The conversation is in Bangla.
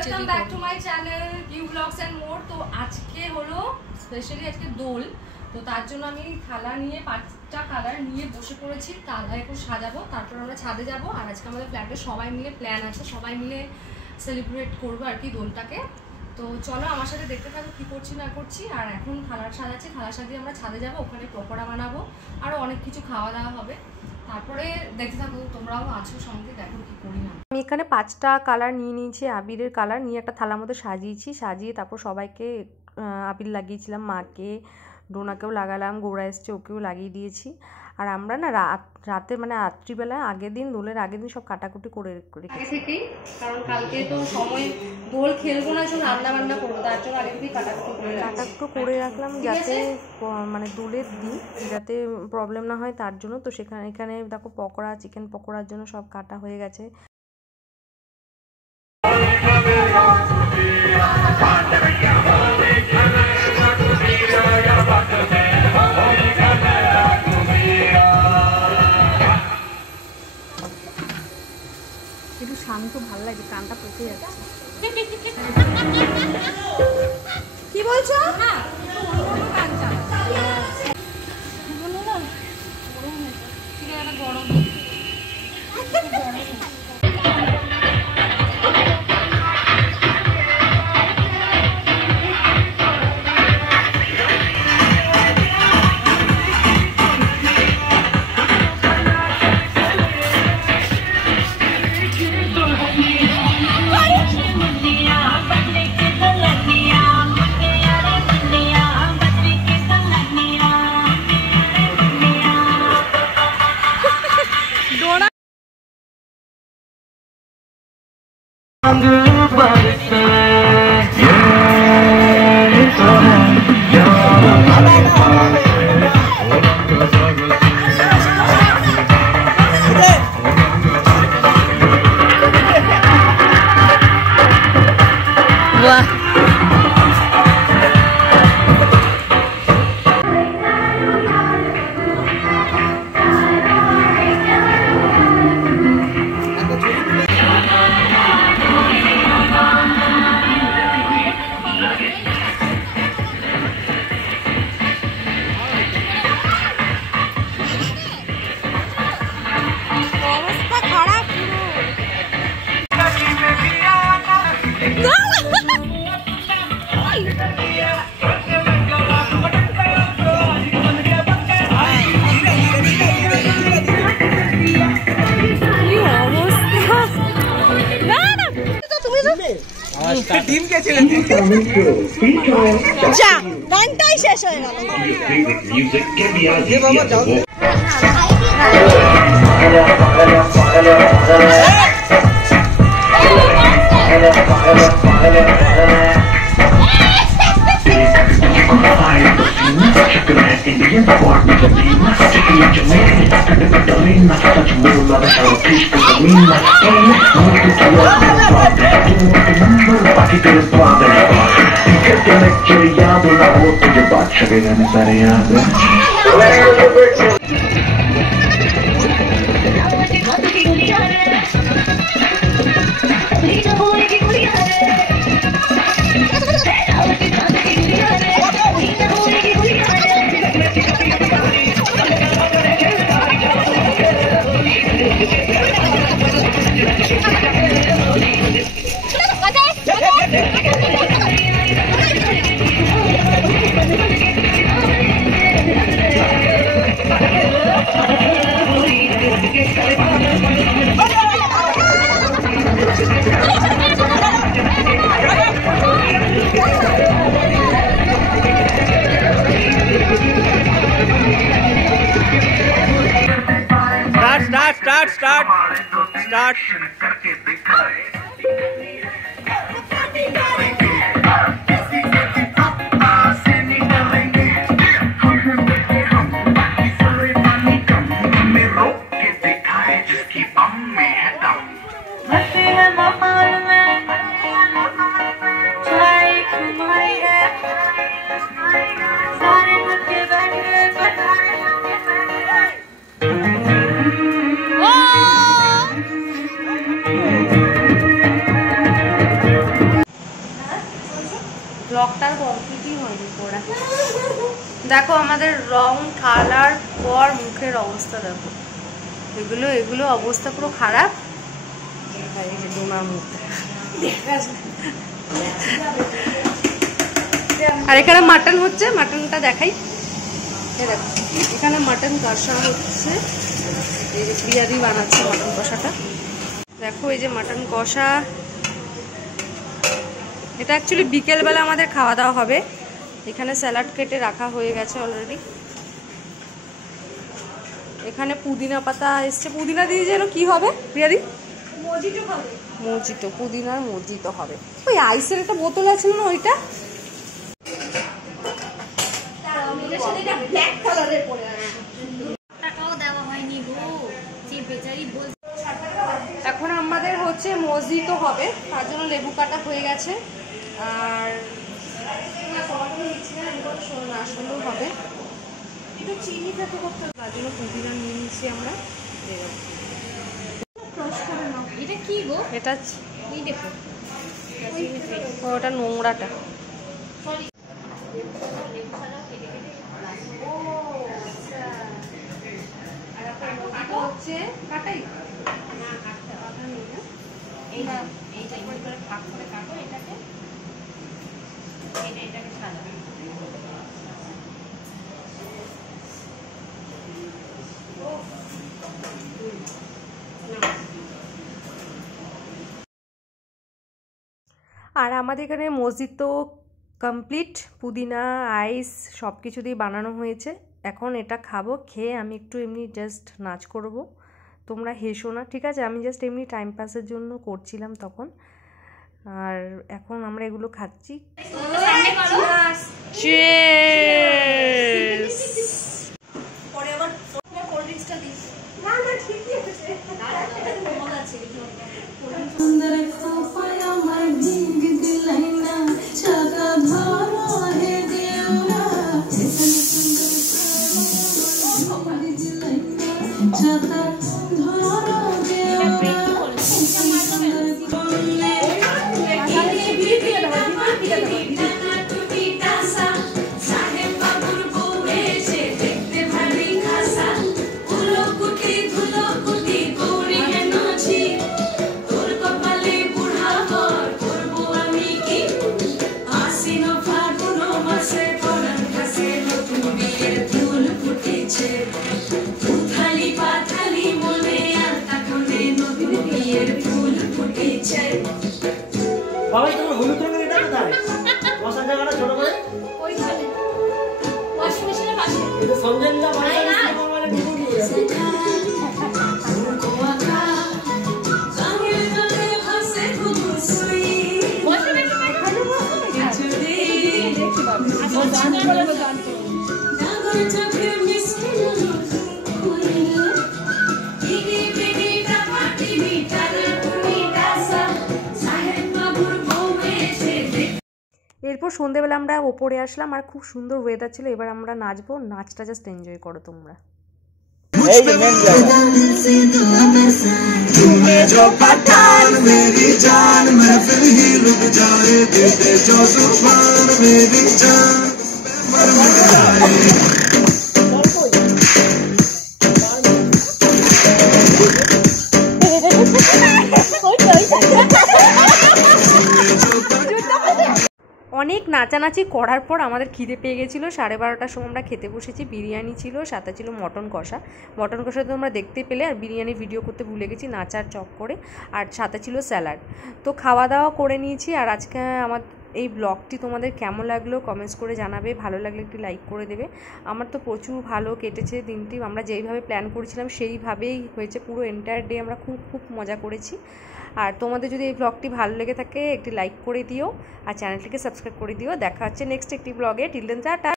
Welcome back to my channel you blogs and more. তো আজকে হলো স্পেশালি আজকে দোল, তো তার জন্য আমি থালা নিয়ে 5টা কালার নিয়ে বসে পড়েছি। থালা একটু সাজাবো, তারপর আমরা ছাদে যাব। আর আজকে আমাদের ফ্ল্যাটে সবাই মিলে প্ল্যান আছে, সবাই মিলে সেলিব্রেট করবো আর কি দোলটাকে। তো চলো আমার সাথে দেখতে থাকো কী করছি না করছি। আর এখন থালার সাজাচ্ছি, থালা সাজিয়ে আমরা ছাদে যাব, ওখানে পকোড়া বানাবো, আরও অনেক কিছু খাওয়া দাওয়া হবে। তারপরে দেখতে থাকো, তোমরাও আছো সঙ্গে, দেখো কি করি না। আমি এখানে 5টা কালার নিয়ে নিয়েছি, আবিরের কালার নিয়ে একটা থালার মধ্যে সাজিয়ে তারপর সবাইকে আবির লাগিয়েছিলাম, মাকে, ডোনাকেও লাগালাম, গোড়া এসছে ওকেও লাগিয়ে দিয়েছি। আর আমরা না রাতে মানে রাত্রিবেলা আগের দিন, দোলের আগের দিন সব কাটাকুটি করে আগে থেকেই, কারণ কালকে তো সময় দোল খেলবো না, শুধু রান্না বান্না করবো, তার জন্য আগে থেকেই কাটাকুটি করে রাখলাম যাতে মানে দোলের দিন যাতে প্রবলেম না হয় তার জন্য। তো এখানে দেখো পকোড়া, চিকেন পকোড়ার জন্য সব কাটা হয়ে গেছে। একটু শান্ত, ভালো লাগে, কানটা পকে যাচ্ছে। কি বলছো? গরম গানটাই শেষ হয়ে গেল। Start. পোড়া। দেখো আমাদের রং ঢালার পর মুখের অবস্থা দেখো, এগুলো অবস্থা পুরো খারাপ। এই যে ডোনার মুখ, আর এখানে মাটন হচ্ছে, মাটনটা দেখাই। এখানে মাটন কষা হচ্ছে, এই যে প্রিয়াদি বানাচ্ছে মাটন কষাটা। দেখো এই যে মাটন কষা, এটা অ্যাকচুয়ালি বিকেলবেলা আমাদের খাওয়া দাওয়া হবে। এখানে স্যালাড কেটে রাখা হয়ে গেছে অলরেডি। এখানে পুদিনা পাতা এসছে, পুদিনা দিয়ে যেন কি হবে প্রিয়াদি? মজিটো খাবে। মজিটো, পুদিনার মজিটো হবে। ওই আইসের একটা বোতল আছে না ওইটা? এখন আমাদের হচ্ছে মজিটো হবে, তার জন্য লেবু কাটা হয়ে গেছে। আর আসলেও হবে একটু চিনি থেকে করতে হবে, তার জন্য পুদিনা নিয়ে নিচ্ছি আমরা। এটা কি গো? এটা দেখো ওটা নোংরাটা। হচ্ছে কাটাই আর আমাদের এখানে মসজিদ কমপ্লিট, পুদিনা আইস সব কিছু দিয়ে বানানো হয়েছে। এখন এটা খাবো, খেয়ে আমি একটু এমনি জাস্ট নাচ করব। তোমরা হেসো না, ঠিক আছে? আমি জাস্ট এমনি টাইম পাসের জন্য করছিলাম তখন। আর এখন আমরা এগুলো খাচ্ছি। চিয়ার্স। পরে আবার কোল্ড ড্রিঙ্কসটা দিস। না না ঠিকই আছে, মজা আছে। সুন্দর খোপায় আমার ভিঙ্গ দিলাইনা ছাতা ধরো হে দেওরা, ছাতা ধরো দেওরা। বাবাই তোমার হলুদ রঙের এটা কোথায়? বসার জায়গাটা ছোট করে ওইখানে ওয়াশিং মেশিনের পাশে। এটা সঞ্জয়দা বানায় না মানে ভিডিও দিয়ে এরপর সন্ধেবেলা আমরা ওপরে আসলাম আর খুব সুন্দর ওয়েদার ছিল। এবার আমরা নাচবো, নাচটা জাস্ট এনজয় করো তোমরা। এই যে মেন জায়গা तूने जो पठान मेरी जान महफिल ही लुट जाए दे दे जो जुबान मेरी जान मर मर जाए অনেক নাচানাচি করার পর আমাদের খিদে পেয়ে গেছিলো। 12:30টার সময় আমরা খেতে বসেছি। বিরিয়ানি ছিল, সাথে ছিল মটন কষা। মটন কষা তো আমরা দেখতে পেলে, আর বিরিয়ানি ভিডিও করতে ভুলে গেছি নাচার চক করে, আর সাথে ছিল স্যালাড। তো খাওয়া দাওয়া করে নিয়েছি। আর আজকে আমার এই ব্লগটি তোমাদের কেমন লাগলো কমেন্টস করে জানাবে। ভালো লাগলে একটি লাইক করে দেবে। আমার তো প্রচুর ভালো কেটেছে দিনটি। আমরা যেইভাবে প্ল্যান করেছিলাম সেইভাবেই হয়েছে। পুরো এন্টায়ার ডে আমরা খুব মজা করেছি। আর তোমাদের যদি এই ব্লগটি ভালো লেগে থাকে একটি লাইক করে দিও, আর চ্যানেলটিকে সাবস্ক্রাইব করে দিও। দেখা হচ্ছে নেক্সট একটি ব্লগে। Till then tata.